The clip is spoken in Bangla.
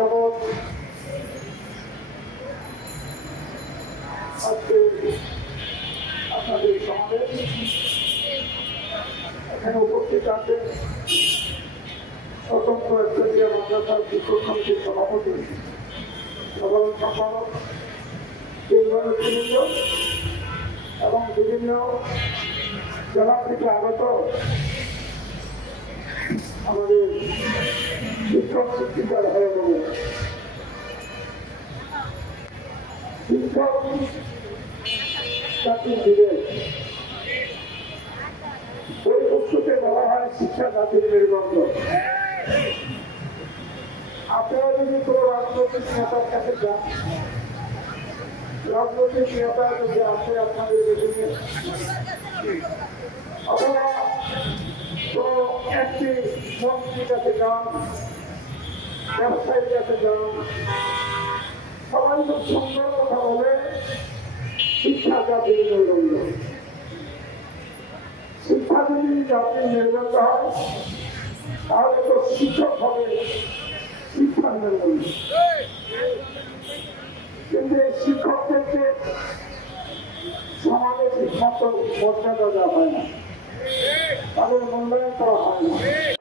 জগৎ আজকে আপনাদের সমাবেশ এখানে উপস্থিত আছেন স্বতন্ত্র একচল্লিয়া মাদ্রাসার শিক্ষক সমিতির সভাপতি সাধারণ সম্পাদক এবং বিভিন্ন জেলা থেকে আগত আমাদের শিক্ষক শিক্ষিকার হয়ে গেল শিক্ষক জাতির বিবেক ওই বস্তুকে বলা হয় শিক্ষা জাতির মেরুদণ্ড। আপনারা যদি কোনো রাজনৈতিক নেতার কাছে যান, রাজনৈতিক নেতা যদি আসে আপনাদের পেছনে অথবা কোনো একটি মন্ত্রীর কাছে যান, ব্যবসায়ীর কাছে যান, সবাই খুব সুন্দর কথা বলে শিক্ষা জাতির মেরুদণ্ড। শিক্ষা যদি জাতির মেরুদণ্ড হয় তাহলে তো শিক্ষক হবে শিক্ষার মেরুদণ্ড। কিন্তু এই শিক্ষকদেরকে সমাজে ঠিকমতো মর্যাদা দেওয়া হয় না, তাদের মূল্যায়ন করা হয় না।